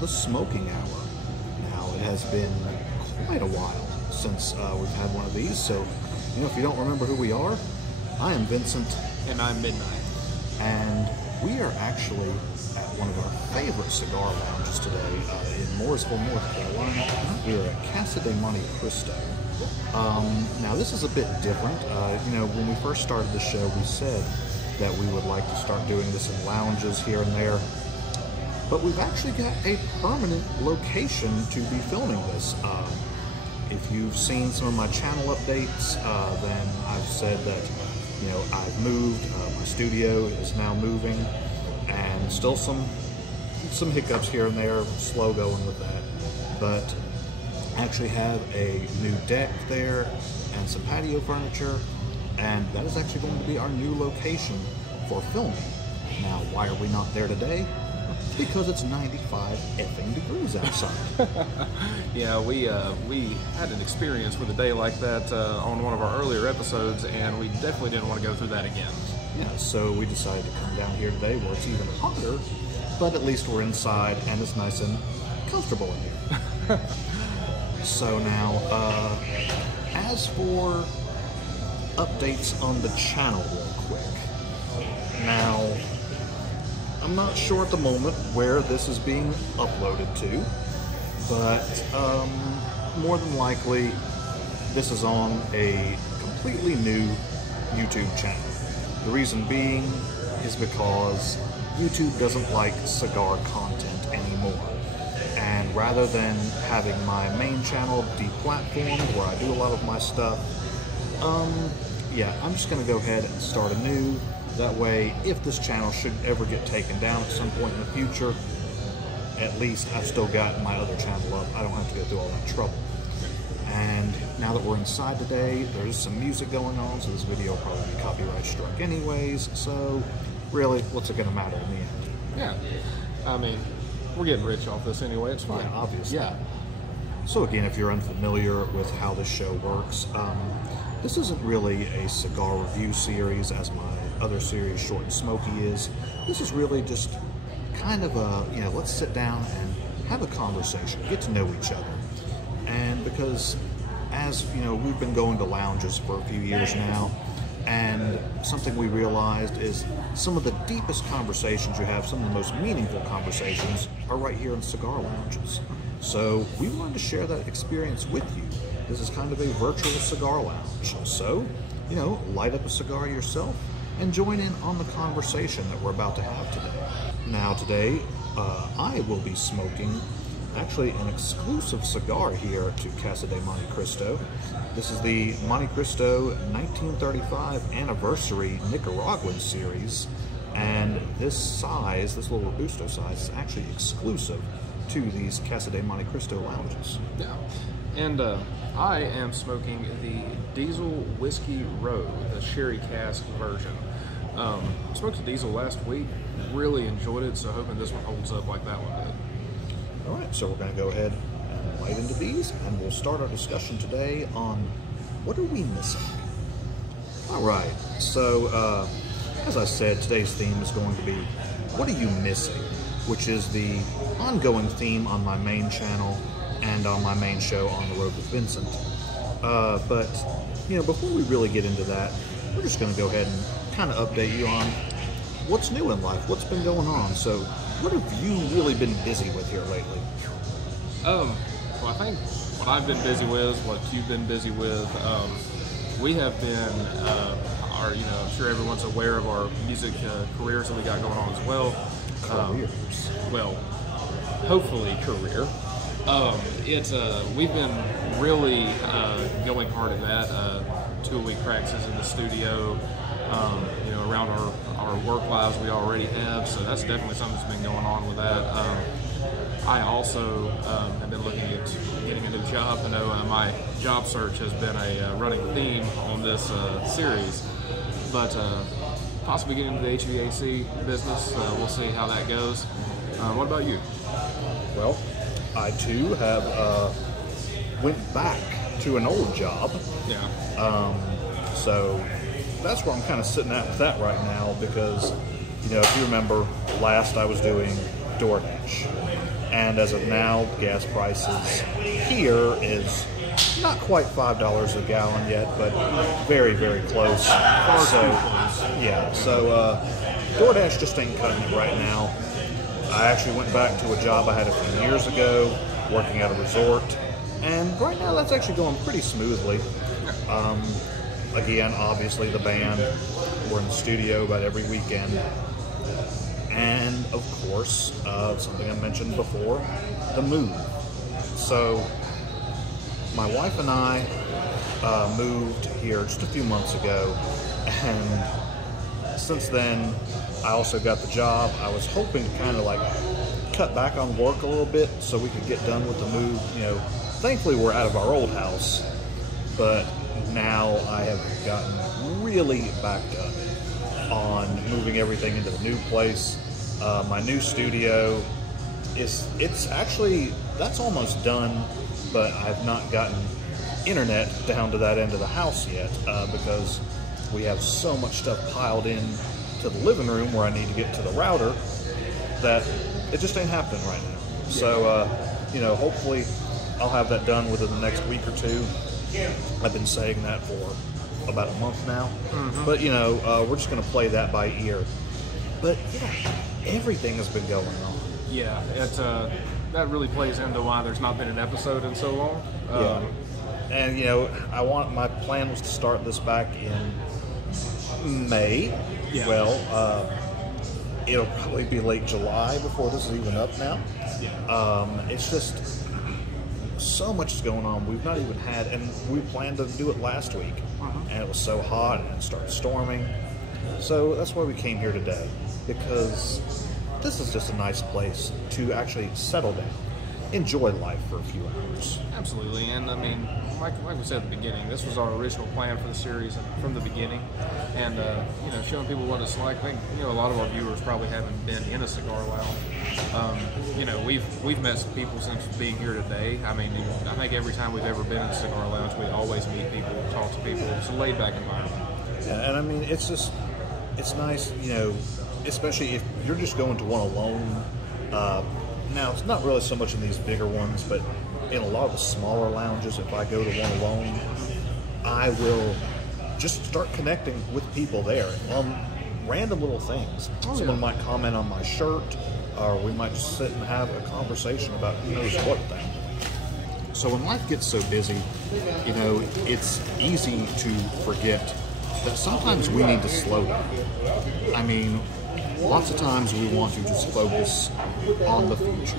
the smoking hour. Now, it has been quite a while since we've had one of these, so, you know, if you don't remember who we are, I am Vincent. And I'm Midnight. And we are actually at one of our favorite cigar lounges today in Mooresville, North Carolina. We are at Casa de Monte Cristo. Now, this is a bit different. You know, when we first started the show, we said that we would like to start doing this in lounges here and there. But we've actually got a permanent location to be filming this. If you've seen some of my channel updates, then I've said that, you know, I've moved. My studio is now moving, and still some hiccups here and there. Slow going with that, but I actually have a new deck there and some patio furniture, and that is actually going to be our new location for filming. Now, why are we not there today? Because it's 95 effing degrees outside. Yeah, we had an experience with a day like that on one of our earlier episodes, and we definitely didn't want to go through that again. Yeah, so we decided to come down here today where it's even hotter, but at least we're inside and it's nice and comfortable in here. So now, as for updates on the channel real quick. Now, I'm not sure at the moment where this is being uploaded to, but more than likely this is on a completely new YouTube channel. The reason being is because YouTube doesn't like cigar content anymore. And rather than having my main channel deplatformed where I do a lot of my stuff, yeah, I'm just going to go ahead and start anew. That way, if this channel should ever get taken down at some point in the future, at least I've still got my other channel up. I don't have to go through all that trouble. And now that we're inside today, there's some music going on, so this video will probably be copyright struck anyways. So, really, what's it going to matter in the end? Yeah, I mean, we're getting rich off this anyway. It's fine. Yeah, obviously. Yeah. So again, if you're unfamiliar with how this show works, this isn't really a cigar review series as my other series, Short and Smoky, is. This is really just kind of a, you know, let's sit down and have a conversation, get to know each other. And because, as you know, we've been going to lounges for a few years now, and something we realized is some of the deepest conversations you have, some of the most meaningful conversations, are right here in cigar lounges. So we wanted to share that experience with you. This is kind of a virtual cigar lounge. So, you know, light up a cigar yourself and join in on the conversation that we're about to have today. Now today, I will be smoking actually an exclusive cigar here to Casa de Monte Cristo. This is the Monte Cristo 1935 Anniversary Nicaraguan series, and this size, this little Robusto size, is actually exclusive to these Casa de Monte Cristo lounges. Yeah, and I am smoking the Diesel Whiskey Row, the sherry cask version. Smoked the Diesel last week, really enjoyed it, so hoping this one holds up like that one did. All right, so we're going to go ahead and light into these, and we'll start our discussion today on what are we missing. All right, so as I said, today's theme is going to be what are you missing, which is the ongoing theme on my main channel and on my main show, On the Road with Vincent. But, you know, before we really get into that, we're just going to go ahead and kind of update you on what's new in life, what's been going on. So, what have you really been busy with here lately? Well, I think what I've been busy with, what you've been busy with, we have been, you know, I'm sure everyone's aware of our music careers that we got going on as well. Careers. Well, hopefully career. We've been really going hard at that. 2-a-week practices in the studio, you know, around our work lives we already have, so that's definitely something that's been going on with that. I also have been looking at getting a new job. I know my job search has been a running theme on this series, but possibly getting into the HVAC business. We'll see how that goes. What about you? Well, I too have went back to an old job. Yeah. So that's where I'm kind of sitting at with that right now, because, you know, if you remember, last I was doing DoorDash. And as of now, gas prices here is not quite $5 a gallon yet, but very, very close. Yeah, so DoorDash just ain't cutting it right now. I actually went back to a job I had a few years ago, working at a resort, and right now that's actually going pretty smoothly. Again, obviously the band, we're in the studio about every weekend. And of course, something I mentioned before, the move. So my wife and I moved here just a few months ago, and since then I also got the job. I was hoping to kind of like cut back on work a little bit so we could get done with the move. You know, thankfully we're out of our old house, but now I have gotten really backed up on moving everything into the new place. My new studio it's actually, that's almost done, but I've not gotten internet down to that end of the house yet because we have so much stuff piled in to the living room where I need to get to the router that it just ain't happening right now. So, you know, hopefully I'll have that done within the next week or two. I've been saying that for about a month now. But, you know, we're just going to play that by ear. But, yeah, everything has been going on. Yeah, that really plays into why there's not been an episode in so long. Yeah. And, you know, my plan was to start this back in May. Yeah. Well, it'll probably be late July before this is even up now. Yeah. It's just so much is going on. We've not even had, and we planned to do it last week, and it was so hot and it started storming. So that's why we came here today, because this is just a nice place to actually settle down, enjoy life for a few hours. Absolutely, and I mean, like we said at the beginning, this was our original plan for the series from the beginning, and you know, showing people what it's like. I think, you know, a lot of our viewers probably haven't been in a cigar lounge. You know, we've met some people since being here today. I mean, I think every time we've ever been in a cigar lounge, we always meet people, talk to people. It's a laid-back environment. Yeah, and I mean, it's just, it's nice, you know, especially if you're just going to one alone. Now, it's not really so much in these bigger ones, but in a lot of the smaller lounges, if I go to one alone, I will just start connecting with people there on random little things. Someone might comment on my shirt, or we might just sit and have a conversation about who knows what thing. So when life gets so busy, you know, it's easy to forget that sometimes we need to slow down. I mean, lots of times we want to just focus on the future,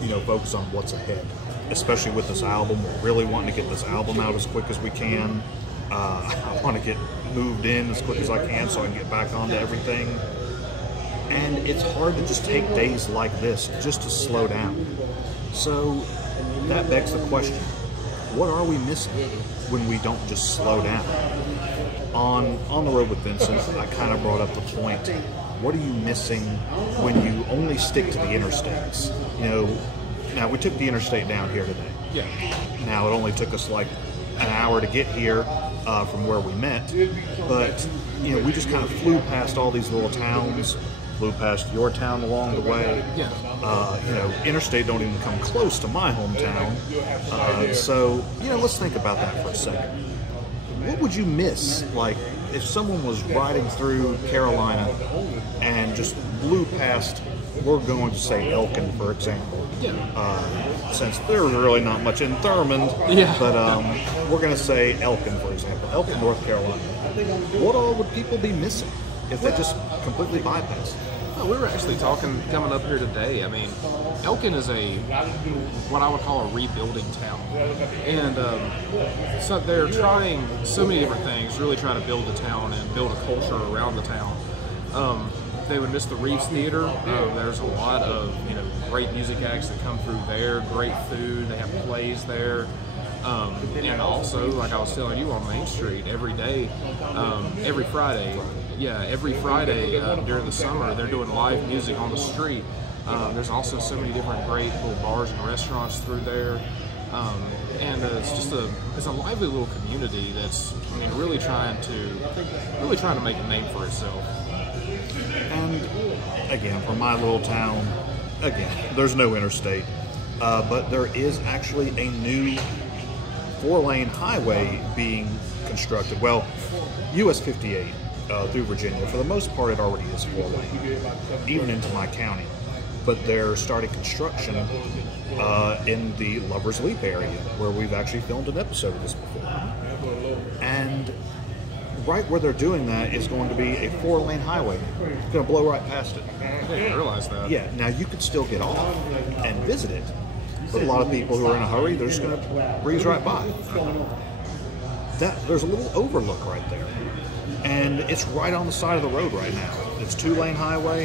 you know, focus on what's ahead, especially with this album. We're really wanting to get this album out as quick as we can. I want to get moved in as quick as I can so I can get back onto everything. And it's hard to just take days like this just to slow down. So that begs the question, what are we missing when we don't just slow down? On the road with Vincent, I kind of brought up the point, what are you missing when you only stick to the interstates? You know, now we took the interstate down here today. Yeah. Now it only took us like an hour to get here from where we met, but you know, we just kind of flew past all these little towns, flew past your town along the way. Yeah. You know, interstate don't even come close to my hometown. So, you know, let's think about that for a second. What would you miss, like, if someone was riding through Carolina and just blew past, we're going to say Elkin, for example. Yeah. Since there's really not much in Thurmond, but we're going to say Elkin, for example. Elkin, North Carolina. What all would people be missing if they just completely bypassed? Well, we were actually talking, coming up here today. I mean, Elkin is what I would call a rebuilding town. And so they're trying so many different things, really trying to build a town and build a culture around the town. They would miss the Reeves Theater. There's a lot of, you know, great music acts that come through there, great food, they have plays there. And also, like I was telling you, on Main Street, every day, every Friday, during the summer, they're doing live music on the street. There's also so many different great little bars and restaurants through there. And it's just it's a lively little community that's, I mean, really trying to make a name for itself. And again, for my little town, again, there's no interstate, but there is actually a new 4-lane highway being constructed. Well, US 58 through Virginia, for the most part, it already is 4-lane, even into my county. But they're starting construction in the Lover's Leap area, where we've actually filmed an episode of this before. And right where they're doing that is going to be a 4-lane highway. It's going to blow right past it. I didn't realize that. Yeah, now you could still get off and visit it, but a lot of people who are in a hurry, they're just going to breeze right by. There's a little overlook right there, and it's right on the side of the road right now. It's 2-lane highway,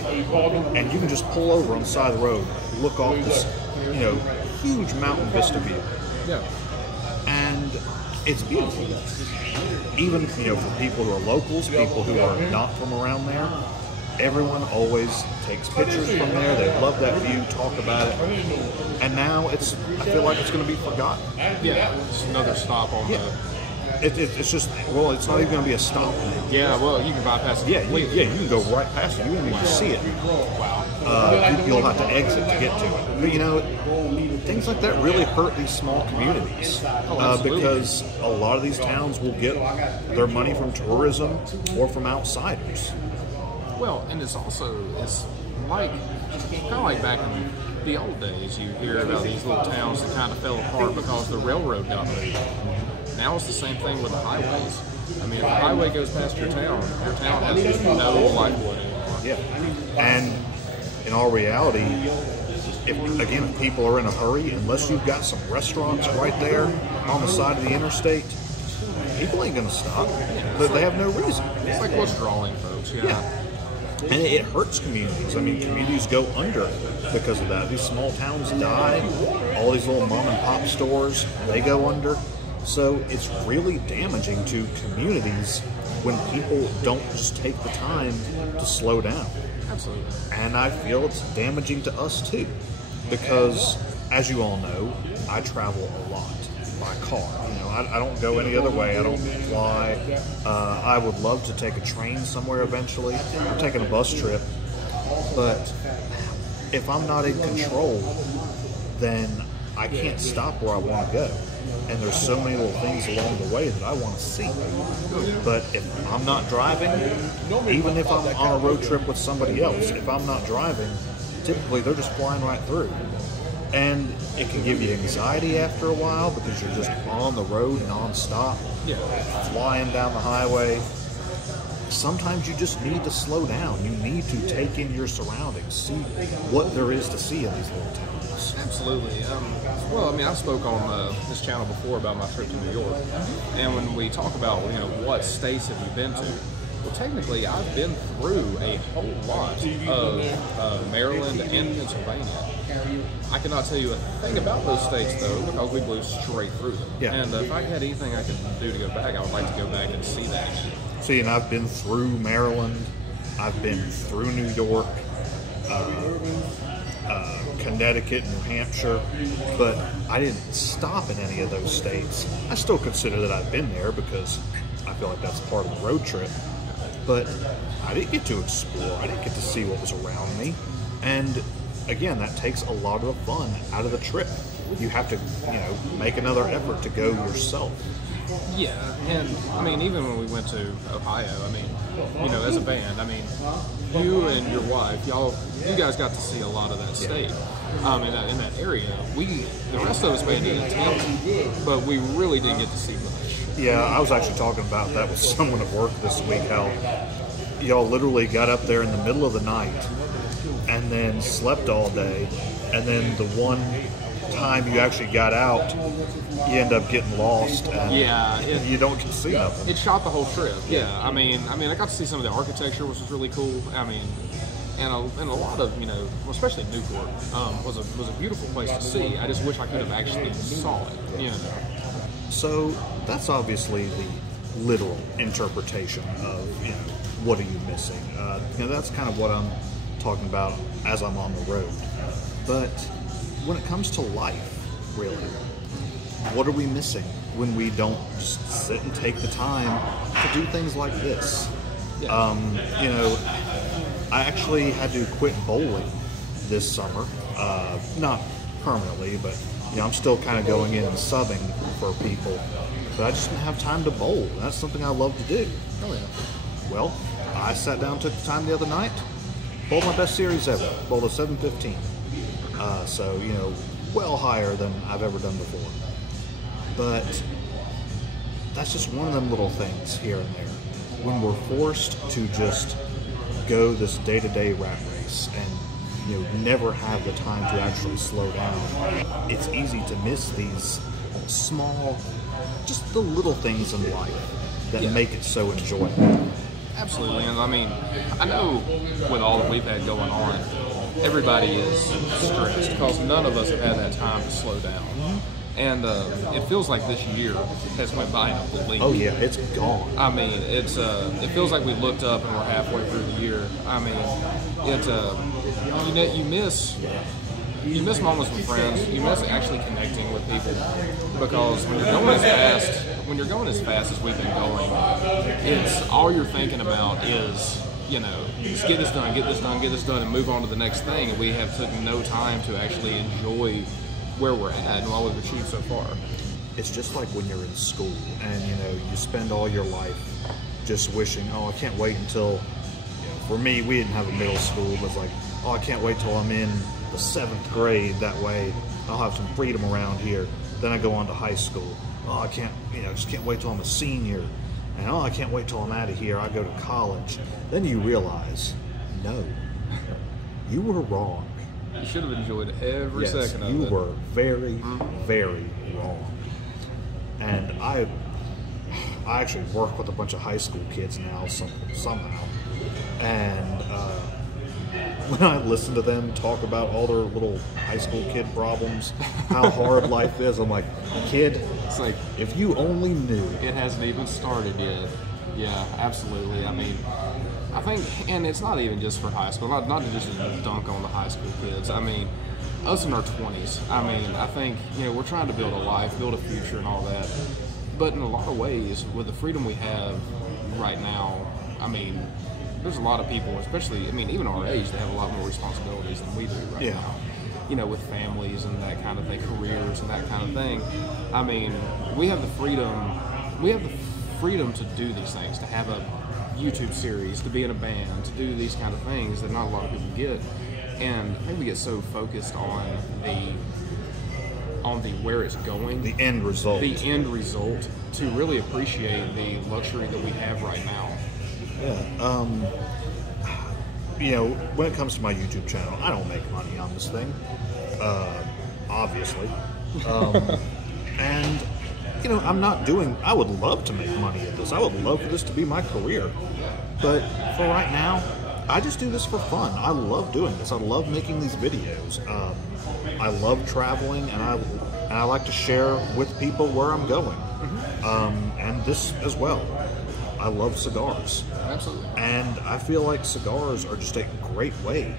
and you can just pull over on the side of the road, look off this, huge mountain vista view. Yeah. And it's beautiful. Even, for people who are locals, people who are not from around there, everyone always takes pictures from there. They love that view, talk about it. And now I feel like it's going to be forgotten. Yeah, it's another stop on the... It's just, well, it's not even going to be a stop. Yeah, well, you can bypass it. Yeah, you can go right past it. You won't even see it. Wow. You'll have to exit to get to it. But, things like that really hurt these small communities. Because a lot of these towns will get their money from tourism or from outsiders. Well, and it's like, kind of like back in the old days, you hear about these little towns that kind of fell apart because the railroad got moved. Now it's the same thing with the highways. I mean, if the highway goes past your town has no livelihood anymore. Yeah. And in all reality, if people are in a hurry, unless you've got some restaurants right there on the side of the interstate, people ain't going to stop. They have no reason. It's like what's drawing folks, yeah. And it hurts communities. I mean, communities go under because of that. These small towns die. All these little mom and pop stores, they go under. So it's really damaging to communities when people don't just take the time to slow down. Absolutely. And I feel it's damaging to us too, because as you all know, I travel a lot by car. I don't go any other way. I don't fly. I would love to take a train somewhere eventually. I'm taking a bus trip, but if I'm not in control, then I can't stop where I want to go. And there's so many little things along the way that I want to see. But if I'm not driving, even if I'm on a road trip with somebody else, if I'm not driving, typically they're just flying right through. And it can give you anxiety after a while because you're just on the road non-stop, flying down the highway. Sometimes you just need to slow down. You need to take in your surroundings, see what there is to see in these little towns. Absolutely. Well, I mean, I spoke on this channel before about my trip to New York, and when we talk about what states have you been to, well, technically, I've been through a whole lot of Maryland and Pennsylvania. I cannot tell you a thing about those states, though, because we blew straight through them. Yeah. And if I had anything I could do to go back, I would like to go back and see that. See, and I've been through Maryland, I've been through New York, Connecticut, New Hampshire, but I didn't stop in any of those states. I still consider that I've been there because I feel like that's part of the road trip, but I didn't get to explore. I didn't get to see what was around me, and again, that takes a lot of the fun out of the trip. You have to, make another effort to go yourself. Yeah, and I mean, even when we went to Ohio, I mean, as a band, I mean, you and your wife, you guys got to see a lot of that state. In that area, the rest of us made it in town, but we really didn't get to see much. Yeah, I was actually talking about that with someone at work this week, how y'all literally got up there in the middle of the night and then slept all day, and then the one time you actually got out, you end up getting lost, and you don't get to see nothing. It shot the whole trip. Yeah, I mean, I got to see some of the architecture, which was really cool. I mean, and a lot of especially Newport was a beautiful place to see. I just wish I could have actually saw it. So that's obviously the literal interpretation of what are you missing. That's kind of what I'm talking about as I'm on the road. But when it comes to life, really, what are we missing when we don't just sit and take the time to do things like this? I actually had to quit bowling this summer Not permanently, but I'm still kind of going in and subbing for people. But I just didn't have time to bowl. And that's something I love to do. Oh yeah. Well, I sat down, took the time the other night, bowled my best series ever. Bowled a 715. So well higher than I've ever done before. But that's just one of them little things here and there. When we're forced to just go this day-to-day rat race and never have the time to actually slow down, it's easy to miss these small, just the little things in life that make it so enjoyable. Absolutely, and I mean, I know with all that we've had going on, everybody is stressed because none of us have had that time to slow down. And it feels like this year has went by in a blink. Oh yeah, it's gone. I mean, it feels like we looked up and we're halfway through the year. I mean, you miss moments with friends. You miss actually connecting with people because when you're going as fast as we've been going, it's all you're thinking about is just get this done, get this done, get this done, and move on to the next thing. And we have took no time to actually enjoy where we're at and what we've achieved so far. It's just like when you're in school and you spend all your life just wishing, oh, I can't wait until, for me, we didn't have a middle school, but it's like, oh, I can't wait till I'm in the 7th grade, that way I'll have some freedom around here. Then I go on to high school. Oh, I can't, just can't wait till I'm a senior. And oh, I can't wait till I'm out of here, I go to college. Then you realize, no, you were wrong. You should have enjoyed every second of it. You were very, very wrong. And I actually work with a bunch of high school kids now somehow. And when I listen to them talk about all their little high school kid problems, how hard life is, I'm like, kid, it's like, if you only knew. It hasn't even started yet. Yeah, absolutely. I mean, I think, and it's not even just for high school, not to just dunk on the high school kids. I mean, us in our 20s, I mean, I think, we're trying to build a life, build a future and all that. But in a lot of ways, with the freedom we have right now, I mean, there's a lot of people, especially, I mean, even our age, they have a lot more responsibilities than we do right now. With families and that kind of thing, careers and that kind of thing. I mean, we have the freedom to do these things, to have a YouTube series, to be in a band, to do these kind of things that not a lot of people get. And I think we get so focused on the where it's going, the end result, to really appreciate the luxury that we have right now. Yeah. When it comes to my YouTube channel, I don't make money on this thing, obviously. And I would love to make money at this. I would love for this to be my career. But for right now, I just do this for fun. I love doing this. I love making these videos. I love traveling, and I like to share with people where I'm going. And this as well. I love cigars. Absolutely. And I feel like cigars are just a great way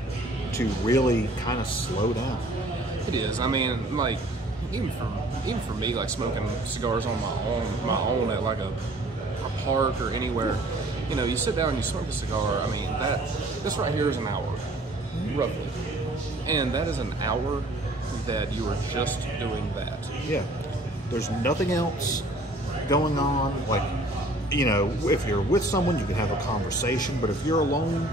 to really kind of slow down. It is. I mean, like, even for me, like smoking cigars on my own at like a park or anywhere, you sit down and you smoke a cigar. I mean, this right here is an hour, roughly, and that is an hour that you are just doing that. Yeah, there's nothing else going on. Like, if you're with someone, you can have a conversation, but if you're alone,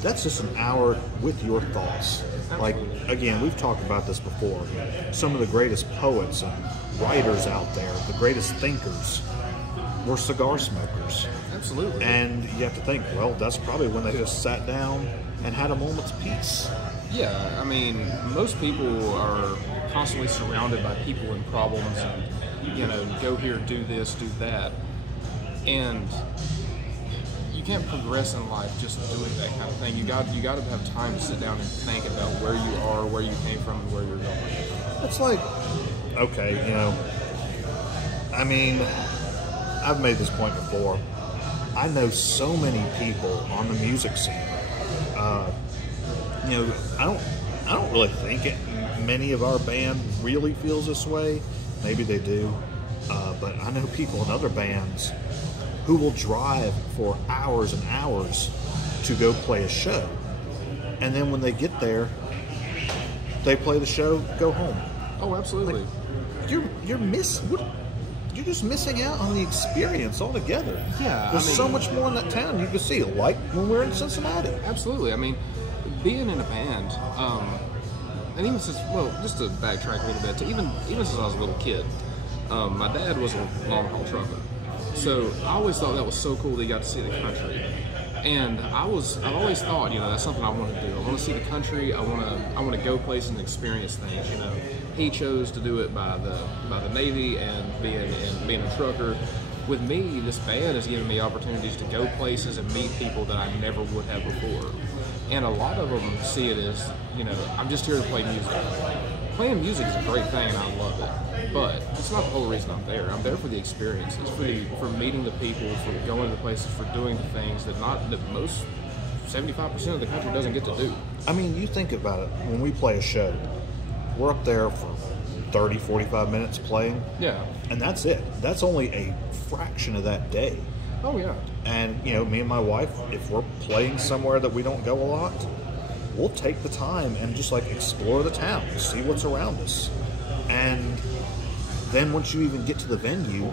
that's just an hour with your thoughts. Like, again, we've talked about this before. Some of the greatest poets and writers out there, the greatest thinkers, were cigar smokers. Absolutely. And you have to think, well, that's probably when they just sat down and had a moment's peace. Yeah, I mean, most people are constantly surrounded by people and problems and, go here, do this, do that. And you can't progress in life just doing that kind of thing. You got to have time to sit down and think about where you are, where you came from, and where you're going. It's like, okay, I mean, I've made this point before. I know so many people on the music scene. I don't really think many of our band really feels this way. Maybe they do, but I know people in other bands who will drive for hours and hours to go play a show. And then when they get there, They play the show, go home. Oh, absolutely. Like, you're just missing out on the experience altogether. Yeah, There's so much more in that town you can see, like when we're in Cincinnati. Absolutely. I mean, being in a band, and even since, well, just to backtrack a little bit, even since I was a little kid, my dad was a long-haul trucker. So I always thought that was so cool that you got to see the country. And I've always thought, that's something I want to do. I want to see the country. I want to go places and experience things. He chose to do it by the Navy and being a trucker. With me, this band has given me opportunities to go places and meet people that I never would have before. And a lot of them see it as, I'm just here to play music. Playing music is a great thing, and I love it. But it's not the whole reason I'm there. I'm there for the experiences, for meeting the people, for going to the places, for doing the things that most 75% of the country doesn't get to do. I mean, you think about it. When we play a show, we're up there for 30, 45 minutes playing. Yeah. And that's it. That's only a fraction of that day. Oh, yeah. And, me and my wife, if we're playing somewhere that we don't go a lot, we'll take the time and just explore the town, see what's around us. And then once you even get to the venue,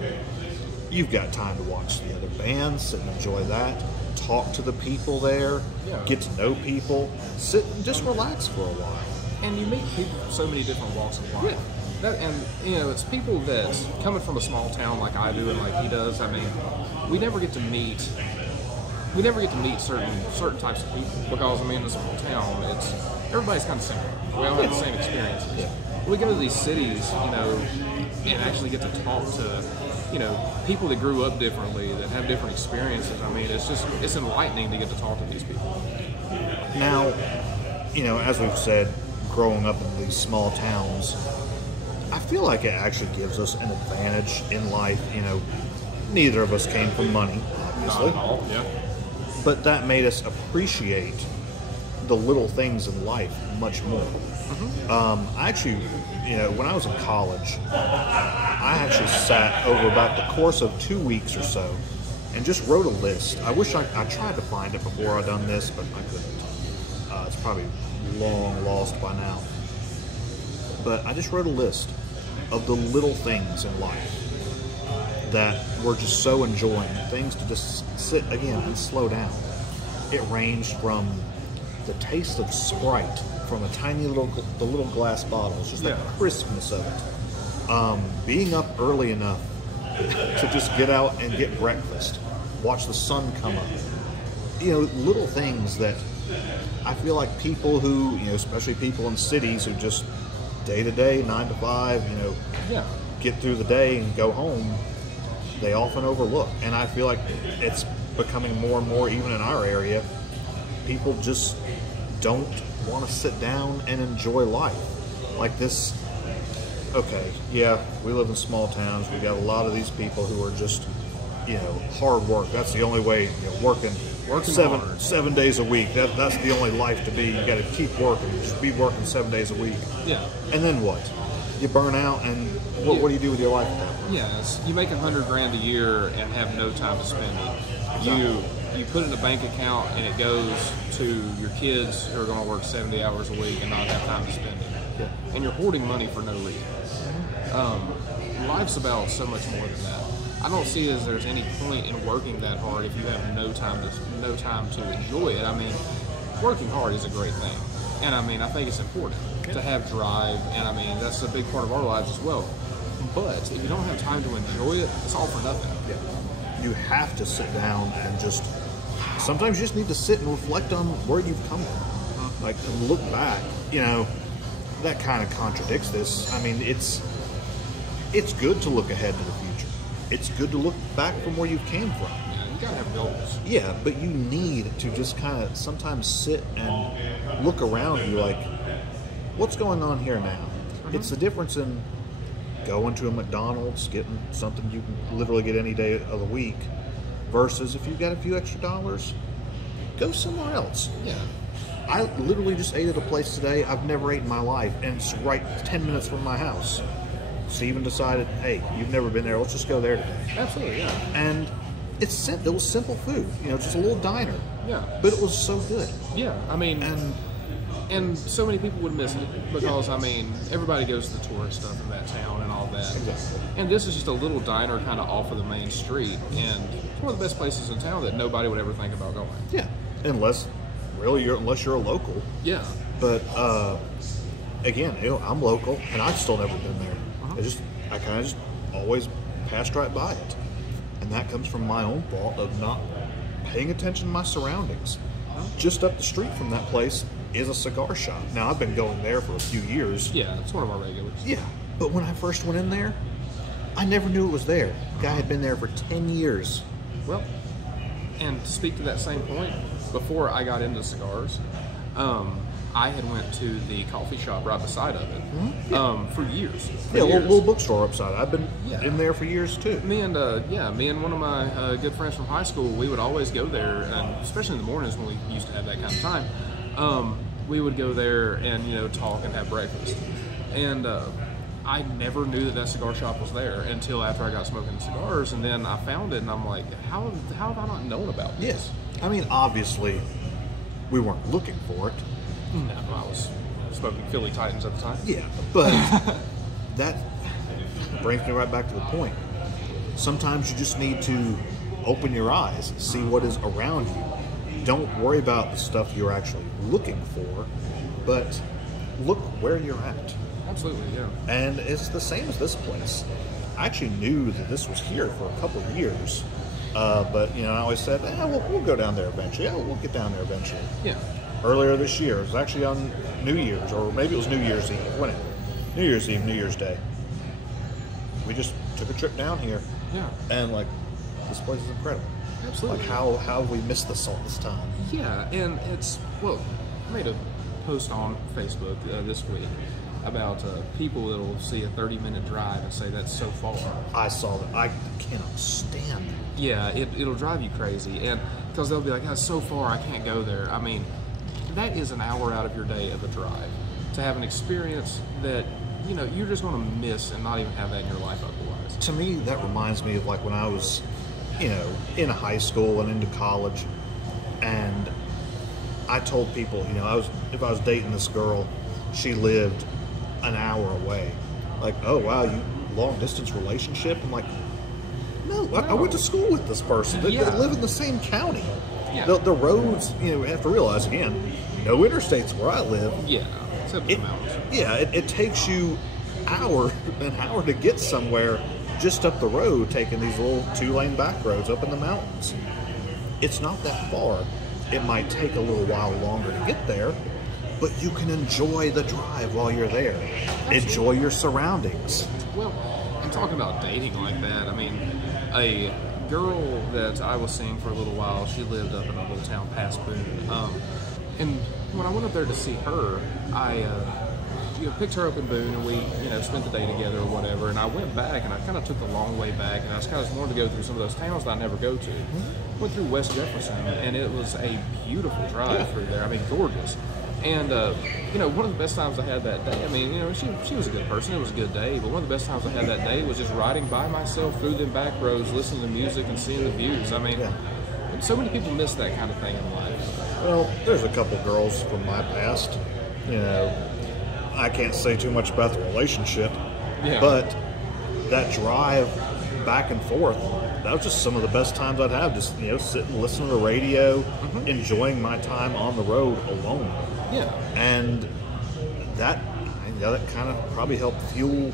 you've got time to watch the other bands, sit and enjoy that, talk to the people there, get to know people, sit and just relax for a while. And you meet people from so many different walks of life. Yeah. It's people that, coming from a small town like I do and like he does, I mean, we never get to meet certain types of people because, in a small town, everybody's kind of similar. We all have the same experiences. Yeah. We go to these cities, and actually get to talk to, people that grew up differently, that have different experiences. I mean, it's enlightening to get to talk to these people. Now, as we've said, growing up in these small towns, I feel like it actually gives us an advantage in life. Neither of us came from money, obviously. Not at all, yeah. But that made us appreciate the little things in life much more. Mm-hmm. I actually, when I was in college, I actually sat over about the course of 2 weeks or so and just wrote a list. I wish I tried to find it before I done this, but I couldn't. It's probably long lost by now. But I just wrote a list of the little things in life that we're just so enjoying, things to just sit again and slow down. It ranged from the taste of Sprite from a tiny little glass bottles, just the crispness of it. Being up early enough to just get out and get breakfast, watch the sun come up. Little things that I feel like people who, especially people in cities who just day to day, 9 to 5, get through the day and go home, they often overlook. And I feel like it's becoming more and more, even in our area, people just don't want to sit down and enjoy life. Like this, okay, yeah, we live in small towns. We got a lot of these people who are just, hard work. That's the only way, working 7 days a week. That's the only life to be. You got to keep working. Just be working 7 days a week. Yeah. And then what? You burn out, and what do you do with your life at that point? Yes, you make $100,000 a year and have no time to spend it. You put it in a bank account and it goes to your kids who are going to work 70 hours a week and not have time to spend it. Yeah. And you're hoarding money for no reason. Life's about so much more than that. I don't see as there's any point in working that hard if you have no time to enjoy it. I mean, working hard is a great thing. And I think it's important to have drive, and that's a big part of our lives as well. But if you don't have time to enjoy it, it's all for nothing. Yeah. You have to sit down and sometimes you just need to sit and reflect on where you've come from. And look back. That kind of contradicts this. It's good to look ahead to the future. It's good to look back from where you came from. Yeah, you gotta have goals. Yeah, but you need to just kind of sometimes sit and look around you like, what's going on here now? Mm-hmm. It's the difference in going to a McDonald's, getting something you can literally get any day of the week, versus if you've got a few extra dollars, go somewhere else. Yeah. I literally just ate at a place today I've never ate in my life, and it's right 10 minutes from my house. Steven decided, hey, you've never been there, let's just go there today. Absolutely, yeah. And it was simple food, just a little diner. Yeah. But it was so good. Yeah, And And so many people would miss it because, I mean, everybody goes to the tourist stuff in that town and all that. Exactly. And this is just a little diner kind of off of the main street, and it's one of the best places in town that nobody would ever think about going. Yeah, unless you're a local. Yeah. But again, I'm local, and I've still never been there. I kind of just always passed right by it, and that comes from my own fault of not paying attention to my surroundings. Just up the street from that place is a cigar shop. Now, I've been going there for a few years. Yeah, it's one of our regulars. Yeah, but when I first went in there, I never knew it was there. The guy had been there for 10 years. Well, and to speak to that same point, before I got into cigars, I had went to the coffee shop right beside of it for years. Yeah, little bookstore upside. I've been in there for years too. Me and one of my good friends from high school, we would always go there, and especially in the mornings when we used to have that kind of time, we would go there and talk and have breakfast. And I never knew that cigar shop was there until after I got smoking cigars, and then I found it, and I'm like, how have I not known about this? Yes, I mean, obviously, we weren't looking for it. No, I was smoking Philly Titans at the time. Yeah, but that brings me right back to the point. Sometimes you just need to open your eyes, see what is around you. Don't worry about the stuff you're actually looking for, but look where you're at. Absolutely, yeah. And it's the same as this place. I actually knew that this was here for a couple of years, but I always said, we'll go down there eventually. We'll get down there eventually. Yeah. Earlier this year, it was actually on New Year's, or maybe it was New Year's Eve. When New Year's Eve, New Year's Day. We just took a trip down here. Yeah. And this place is incredible. Absolutely. How have we missed this all this time? Yeah, and I made a post on Facebook this week about people that'll see a 30-minute drive and say that's so far. I saw that. I cannot stand that. Yeah, it'll drive you crazy, and because they'll be like, "That's so far, I can't go there." I mean, that is an hour out of your day of a drive to have an experience that you're just going to miss and not even have that in your life otherwise. To me, that reminds me of when I was, in high school and into college, and I told people, if I was dating this girl, she lived an hour away. Like, oh wow, you long distance relationship? I'm like, no, I went to school with this person. They live in the same county. Yeah. The roads, you have to realize again, no interstates where I live. Yeah, except the mountains. Yeah, it takes you an hour to get somewhere just up the road, taking these little 2-lane back roads up in the mountains. It's not that far. It might take a little while longer to get there, but you can enjoy the drive while you're there. Absolutely. Enjoy your surroundings. Well, and talking about dating like that, I mean, a girl that I was seeing for a little while, she lived up in a little town past Boone. And when I went up there to see her, I picked her up in Boone, and we spent the day together or whatever. And I went back, and I kind of took the long way back, and I was kind of wanted to go through some of those towns that I never go to. Went through West Jefferson, and it was a beautiful drive through there. I mean, gorgeous. And one of the best times I had that day, I mean, she was a good person, it was a good day, but one of the best times I had that day was just riding by myself through them back roads, listening to music and seeing the views. I mean, so many people miss that kind of thing in life. Well, there's a couple girls from my past, I can't say too much about the relationship, but that drive back and forth, that was just some of the best times I'd have, just sit and listen to the radio, enjoying my time on the road alone. Yeah. And that kind of probably helped fuel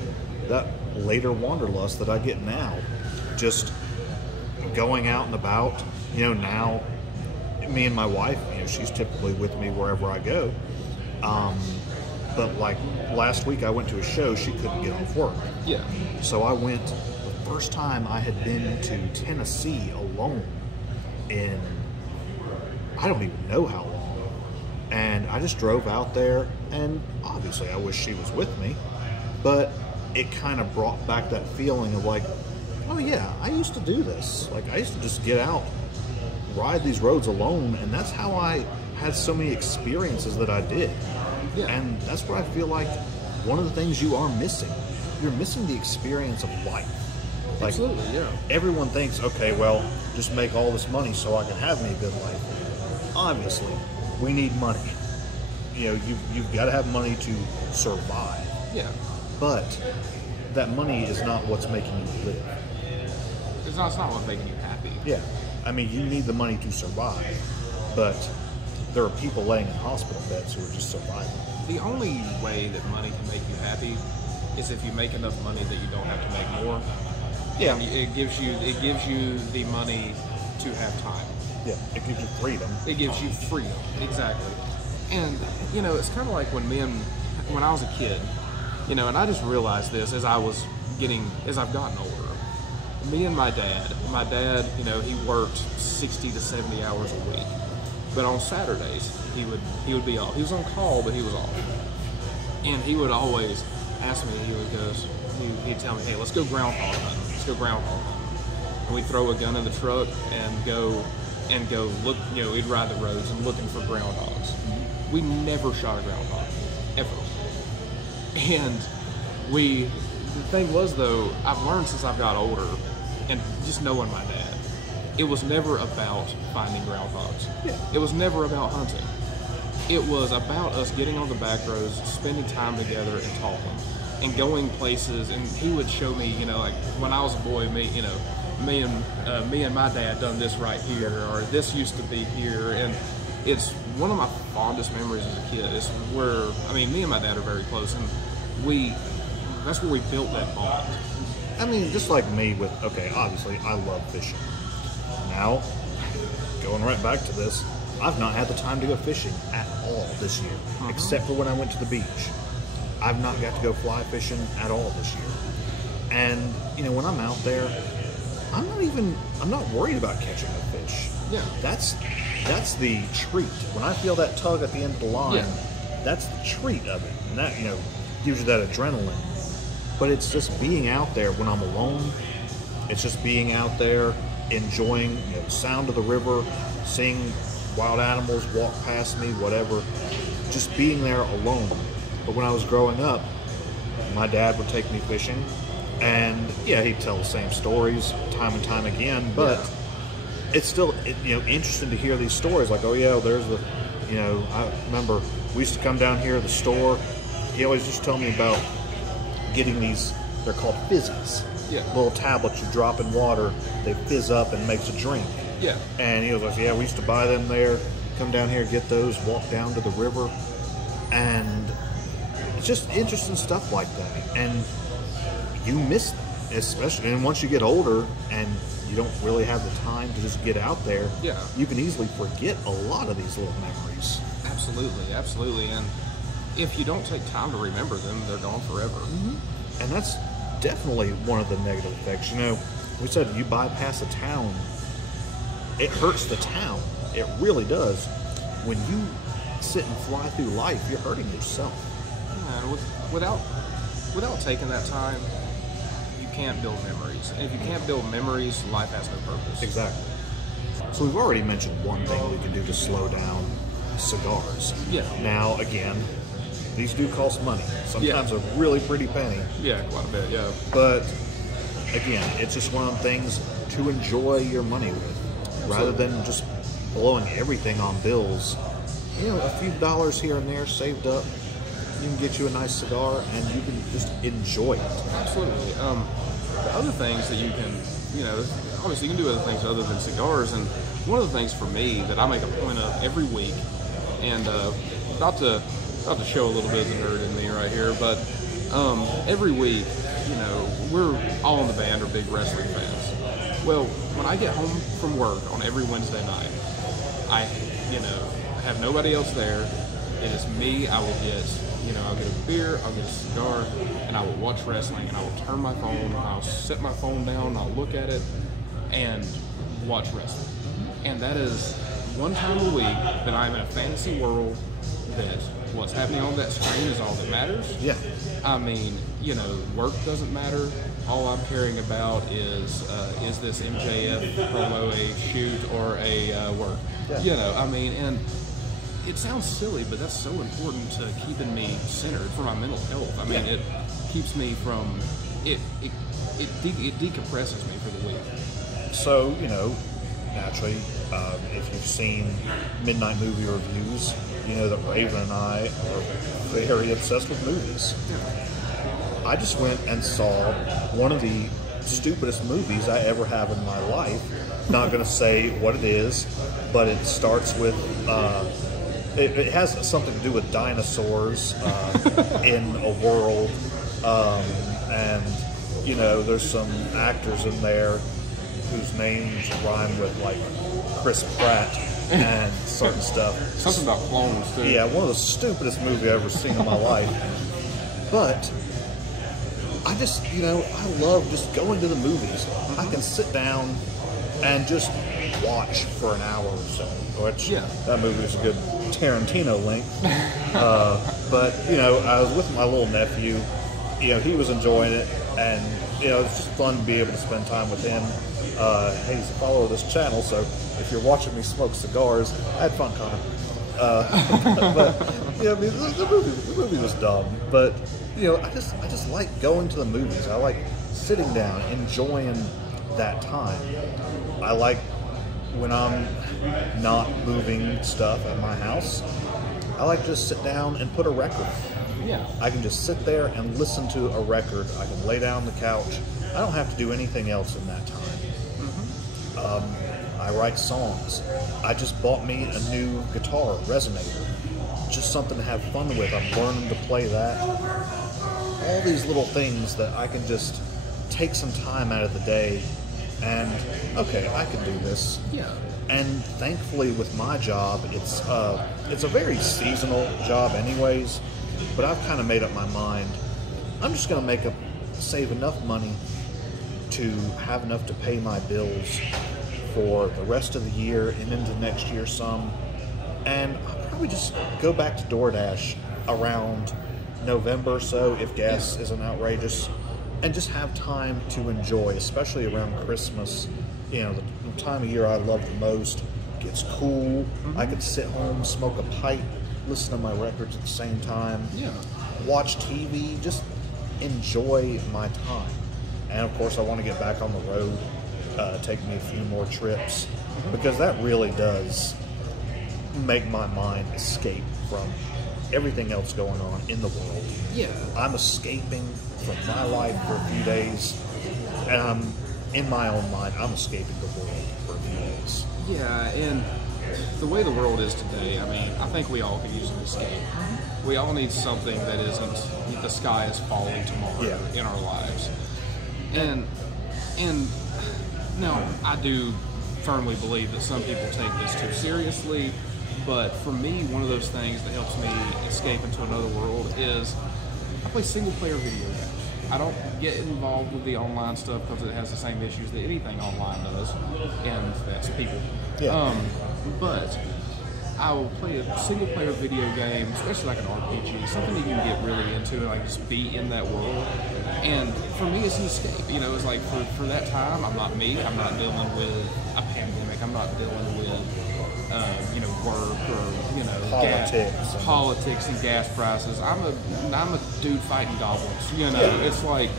that later wanderlust that I get now. Just going out and about, now me and my wife, she's typically with me wherever I go. But last week I went to a show, she couldn't get off work. Yeah. So I went, the first time I had been to Tennessee alone in, I don't even know how long. And I just drove out there, and obviously I wish she was with me, but it kind of brought back that feeling of oh yeah, I used to do this. I used to just get out, ride these roads alone, and that's how I had so many experiences that I did. Yeah. And that's what I feel like one of the things you are missing. You're missing the experience of life. Absolutely, yeah. Everyone thinks, okay, well, just make all this money so I can have me a good life. Obviously, we need money. you've got to have money to survive. Yeah. But that money is not what's making you live. It's not what's making you happy. Yeah. I mean, you need the money to survive, but there are people laying in hospital beds who are just surviving. The only way that money can make you happy is if you make enough money that you don't have to make more. Yeah. And it gives you the money to have time. Yeah. It gives you freedom. It gives you freedom. Exactly. And it's kind of like when I was a kid, and I just realized this as I've gotten older. Me and my dad, he worked 60 to 70 hours a week. But on Saturdays, he would be off. He was on call, but he was off. And he would always ask me, he'd tell me, hey, let's go groundhog hunting. Let's go groundhog hunting. And we'd throw a gun in the truck and go look, we'd ride the roads and looking for groundhogs. We never shot a groundhog, ever. And the thing was though, I've learned since I've got older, and just knowing my dad, it was never about finding groundhogs. Yeah. It was never about hunting. It was about us getting on the back roads, spending time together and talking, and going places. And he would show me, like when I was a boy, me and my dad done this right here, or this used to be here, and it's one of my fondest memories as a kid. It's where, me and my dad are very close, and that's where we built that bond. I mean, just like me obviously I love fishing. Now, going right back to this, I've not had the time to go fishing at all this year, except for when I went to the beach. I've not got to go fly fishing at all this year. And, when I'm out there, I'm not worried about catching a fish. Yeah. That's the treat. When I feel that tug at the end of the line, that's the treat of it. And that, gives you that adrenaline. But it's just being out there when I'm alone. It's just being out there, enjoying the sound of the river, seeing wild animals walk past me, whatever. Just being there alone. But when I was growing up, my dad would take me fishing. And, he'd tell the same stories time and time again. But it's still, interesting to hear these stories. Like, oh, yeah, there's I remember we used to come down here to the store. He always just told me about getting these, they're called fizzies. Yeah. Little tablets you drop in water, they fizz up and makes a drink. Yeah. And he was like, yeah, we used to buy them there, come down here, get those, walk down to the river. And it's just interesting stuff like that. And you miss them, especially, and once you get older and you don't really have the time to just get out there, you can easily forget a lot of these little memories. Absolutely. And if you don't take time to remember them, they're gone forever. And that's definitely one of the negative effects. We said you bypass a town, it hurts the town. It really does. When you sit and fly through life, you're hurting yourself. And without taking that time, you can't build memories. And if you can't build memories, life has no purpose. Exactly. So we've already mentioned one thing we can do to slow down: cigars. Yeah. Now, again, these do cost money. Sometimes a really pretty penny. Yeah, quite a bit, yeah. But, again, it's just one of the things to enjoy your money with, rather than just blowing everything on bills. A few dollars here and there saved up, you can get you a nice cigar and you can just enjoy it. Absolutely. The other things that you can, obviously you can do other things other than cigars, and one of the things for me that I make a point of every week, and not to show a little bit of the nerd in me right here, but every week, we're all in the band are big wrestling fans. Well, when I get home from work on every Wednesday night, I have nobody else there. It is me. I will get, I'll get a beer, I'll get a cigar, and I will watch wrestling, and I will turn my phone, and I'll set my phone down, I'll look at it, and watch wrestling. And that is one time a week that I'm in a fantasy world that what's happening on that screen is all that matters. Yeah. Work doesn't matter. All I'm caring about is this MJF promo a shoot or a work? Yeah. And it sounds silly, but that's so important to keeping me centered for my mental health. It keeps me from, it decompresses me for the week. So, naturally, If you've seen Midnight Movie Reviews, you know that Raven and I are very obsessed with movies. I just went and saw one of the stupidest movies I ever have in my life. Not going to say what it is, but it starts with, it has something to do with dinosaurs in a world, and, you know, there's some actors in there whose names rhyme with, like, Chris Pratt and certain stuff. Something about clones, too. Yeah, one of the stupidest movies I've ever seen in my life. But I just, you know, I love just going to the movies. I can sit down and just watch for an hour or so. Which, that movie is a good Tarantino length. But, you know, I was with my little nephew. You know, he was enjoying it. And, you know, it's just fun to be able to spend time with him. He's a follower of this channel, so if you're watching me smoke cigars, I had fun, Connor. But, you know, I mean, the movie was dumb. But, you know, I just like going to the movies. I like sitting down, enjoying that time. I like when I'm not moving stuff at my house, I like to just sit down and put a record on. Yeah. I can just sit there and listen to a record. I can lay down on the couch. I don't have to do anything else in that time. I write songs. I just bought me a new guitar, resonator. Just something to have fun with. I'm learning to play that. All these little things that I can just take some time out of the day and, okay, I can do this. Yeah. And thankfully with my job, it's a very seasonal job anyways, but I've kind of made up my mind. I'm just going to save enough money to have enough to pay my bills for the rest of the year and into next year some. And I'll probably just go back to DoorDash around November or so if gas isn't outrageous, and just have time to enjoy, especially around Christmas. You know, the time of year I love the most. It gets cool. I could sit home, smoke a pipe, listen to my records at the same time, watch TV, just enjoy my time. And of course I want to get back on the road, take me a few more trips, because that really does make my mind escape from everything else going on in the world. Yeah. I'm escaping from my life for a few days, and I'm in my own mind, I'm escaping the world for a few days. Yeah, and the way the world is today, I mean, I think we all could use an escape. We all need something that isn't the sky is falling tomorrow in our lives. And now, I do firmly believe that some people take this too seriously, but for me, one of those things that helps me escape into another world is I play single-player video games. I don't get involved with the online stuff because it has the same issues that anything online does, and that's people. Yeah. But I will play a single-player video game, especially like an RPG, something that you can get really into and like just be in that world. And for me, it's an escape. You know, it's like for that time, I'm not me. I'm not dealing with a pandemic. I'm not dealing with you know, work or, you know, politics and gas prices. I'm a dude fighting goblins. You know, it's like,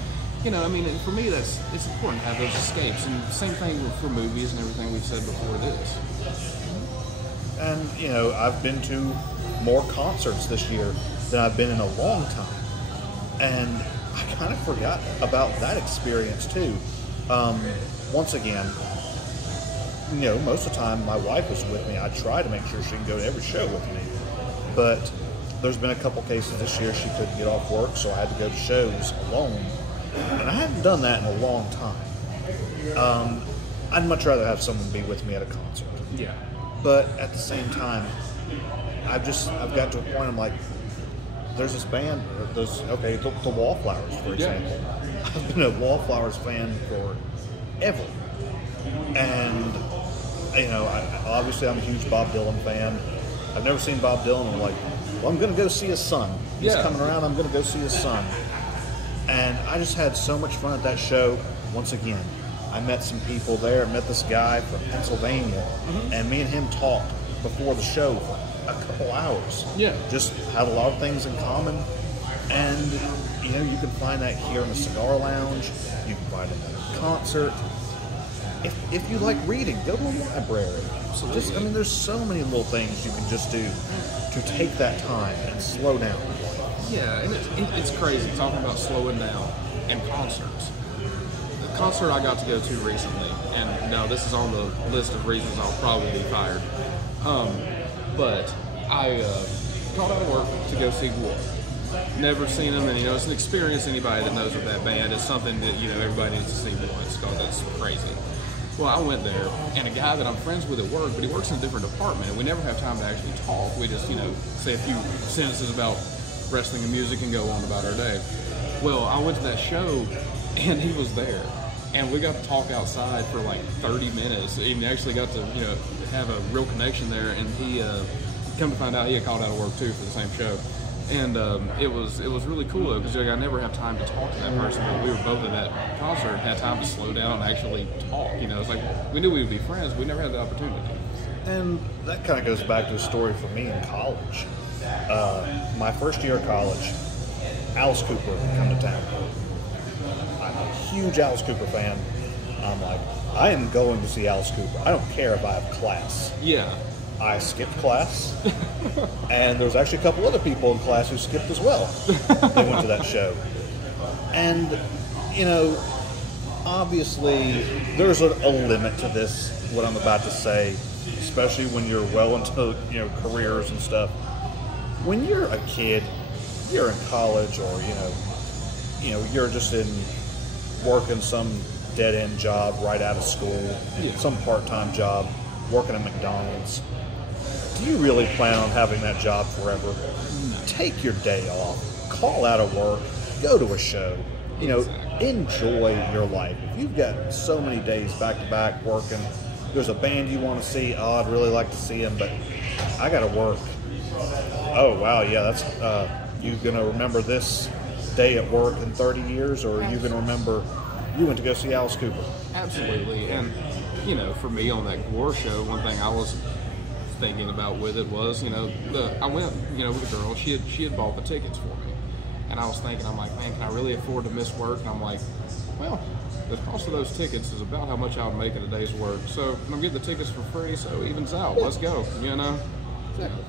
you know, I mean, for me, it's important to have those escapes. And same thing for movies and everything we've said before this. And, you know, I've been to more concerts this year than I've been in a long time. And I kind of forgot about that experience, too. Once again, you know, most of the time my wife was with me. I try to make sure she can go to every show with me. But there's been a couple cases this year she couldn't get off work, so I had to go to shows alone. And I haven't done that in a long time. I'd much rather have someone be with me at a concert. Yeah. But at the same time, I've got to a point I'm like, there's this band, the Wallflowers, for example. I've been a Wallflowers fan forever. And, you know, obviously I'm a huge Bob Dylan fan. I've never seen Bob Dylan. I'm like, well, I'm going to go see his son. He's coming around, I'm going to go see his son. And I just had so much fun at that show. Once again, I met some people there. I met this guy from Pennsylvania, and me and him talked before the show for a couple hours. Yeah. Just had a lot of things in common. And, you know, you can find that here in the Cigar Lounge. You can find it at a concert. If you like reading, go to a library. Absolutely. I mean, there's so many little things you can just do to take that time and slow down. Yeah, and it's crazy talking about slowing down and concerts. The concert I got to go to recently, and now this is on the list of reasons I'll probably be fired. But I called out of work to go see War. Never seen them, and it's an experience. Anybody that knows of that band, it's something that everybody needs to see once because that's crazy. Well, I went there, and a guy that I'm friends with at work, but he works in a different department, and we never have time to actually talk. We just say a few sentences about wrestling and music and go on about our day. Well, I went to that show, and he was there, and we got to talk outside for like 30 minutes. He actually got to have a real connection there, and he come to find out he had called out of work too for the same show. And it was really cool though, because I never have time to talk to that person, but we were both at that concert, had time to slow down and actually talk. It's like we knew we would be friends, but we never had the opportunity. And that kind of goes back to a story for me in college. My first year of college, Alice Cooper had come to town. I'm a huge Alice Cooper fan. I'm like, I am going to see Alice Cooper. I don't care if I have class. Yeah. I skipped class, and there was actually a couple other people in class who skipped as well. They went to that show. And, obviously, there's a limit to this, what I'm about to say, especially when you're well into, careers and stuff. When you're a kid, you're in college or, you're just in working some dead-end job right out of school, some part-time job, working at McDonald's. Do you really plan on having that job forever? Take your day off, call out of work, go to a show, enjoy your life. If you've got so many days back to back working, there's a band you want to see, I'd really like to see them, but I got to work. Oh, wow, yeah, that's, you going to remember this day at work in 30 years, or are you going to remember you went to go see Alice Cooper? Absolutely, and, for me on that War show, one thing I was thinking about with it was, I went, with a girl, she had bought the tickets for me, and I was thinking, I'm like, man, can I really afford to miss work? And I'm like, well, the cost of those tickets is about how much I would make in a day's work, so I'm getting the tickets for free, so it evens out. Let's go, Exactly.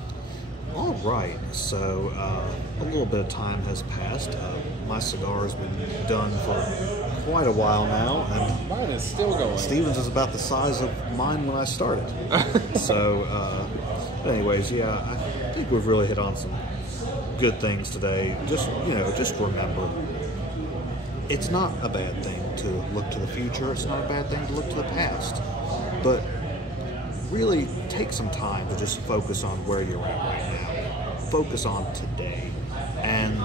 All right, so a little bit of time has passed. My cigar has been done for quite a while now, and mine is still going. Steven's is about the size of mine when I started. So, anyways, yeah, I think we've really hit on some good things today. Just remember, it's not a bad thing to look to the future. It's not a bad thing to look to the past, but really take some time to just focus on where you're at right now. Focus on today, and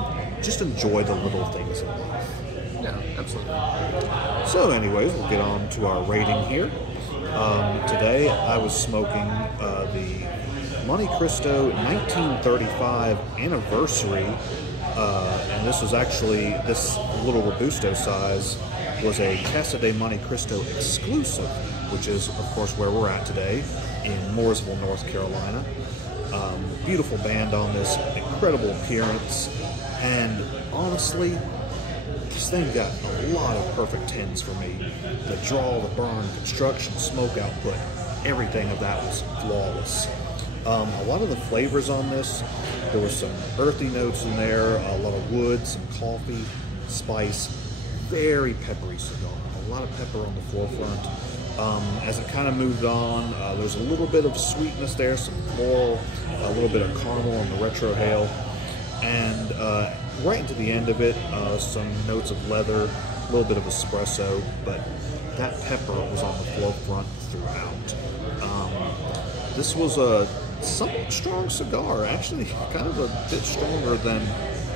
just enjoy the little things in life. Yeah, absolutely. So anyways, we'll get on to our rating here. Today I was smoking the Monte Cristo 1935 anniversary, and this was actually, this little Robusto size was a Casa de Monte Cristo exclusive, which is, of course, where we're at today in Mooresville, North Carolina. Beautiful band on this, incredible appearance, and honestly, this thing got a lot of perfect 10s for me. The draw, the burn, construction, smoke output, everything of that was flawless. A lot of the flavors on this, there was some earthy notes in there, a lot of wood, some coffee, spice, very peppery cigar. A lot of pepper on the forefront. As it kind of moved on, there's a little bit of sweetness there, some floral, a little bit of caramel on the retrohale, and right into the end of it, some notes of leather, a little bit of espresso, but that pepper was on the forefront throughout. This was a somewhat strong cigar, actually kind of a bit stronger than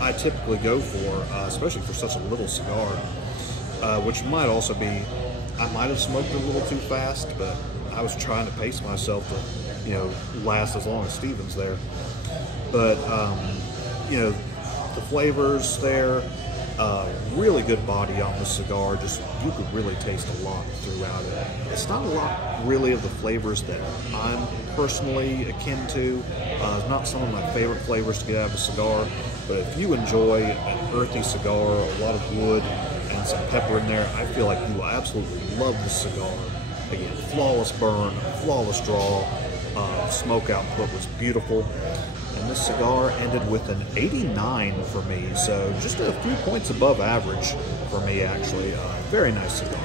I typically go for, especially for such a little cigar, which might also be, I might have smoked it a little too fast, but I was trying to pace myself to, last as long as Steven's there. But, the flavors there, really good body on the cigar. Just, you could really taste a lot throughout it. It's not a lot, really, of the flavors that I'm personally akin to. It's not some of my favorite flavors to get out of a cigar, but if you enjoy an earthy cigar, a lot of wood, and some pepper in there, I feel like you will absolutely love the cigar. Again, flawless burn, flawless draw, smoke output was beautiful. And this cigar ended with an 89 for me, so just a few points above average for me, actually. Very nice cigar.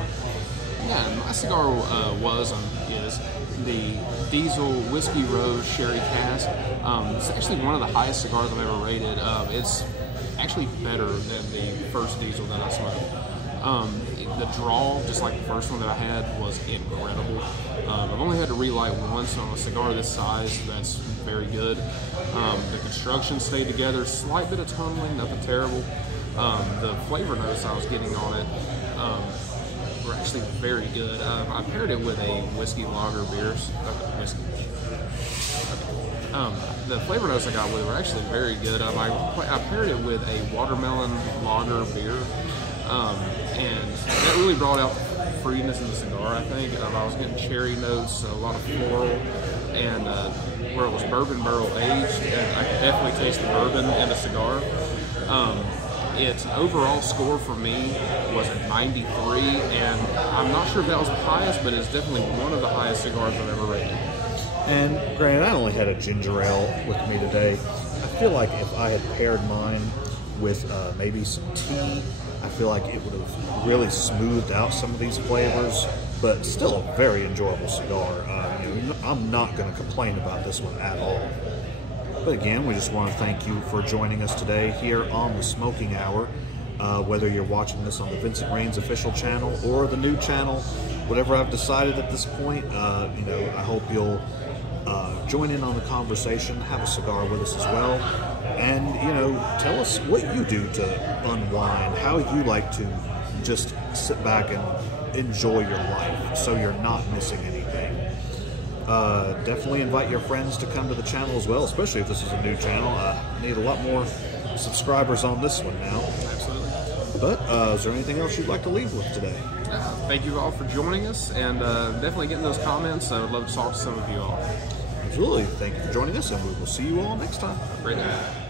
Yeah, my cigar is the Diesel Whiskey Rose Sherry Cask. It's actually one of the highest cigars I've ever rated. It's actually better than the first Diesel that I smoked. The draw, just like the first one that I had, was incredible. I've only had to relight once on a cigar this size. That's very good. The construction stayed together. Slight bit of tunneling, nothing terrible. The flavor notes I was getting on it were actually very good. I paired it with a whiskey lager beers. The flavor notes I got with it were actually very good. I paired it with a watermelon lager beer, and that really brought out the fruitiness in the cigar, I think. I was getting cherry notes, a lot of floral, and where it was bourbon barrel aged, and I could definitely taste the bourbon in the cigar. Its overall score for me was a 93, and I'm not sure if that was the highest, but it's definitely one of the highest cigars I've ever rated. And granted, I only had a ginger ale with me today. I feel like if I had paired mine with maybe some tea, I feel like it would have really smoothed out some of these flavors, but still a very enjoyable cigar. I'm not going to complain about this one at all. But again, we just want to thank you for joining us today here on the Smoking Hour. Whether you're watching this on the Vincent Raines official channel or the new channel, whatever I've decided at this point, I hope you'll join in on the conversation, have a cigar with us as well, and tell us what you do to unwind, how you like to just sit back and enjoy your life so you're not missing anything. Definitely invite your friends to come to the channel as well, especially if this is a new channel. Need a lot more subscribers on this one now. Absolutely. But is there anything else you'd like to leave with today? Thank you all for joining us, and definitely getting those comments. I would love to talk to some of you all. Absolutely. Thank you for joining us, and we will see you all next time. Great night.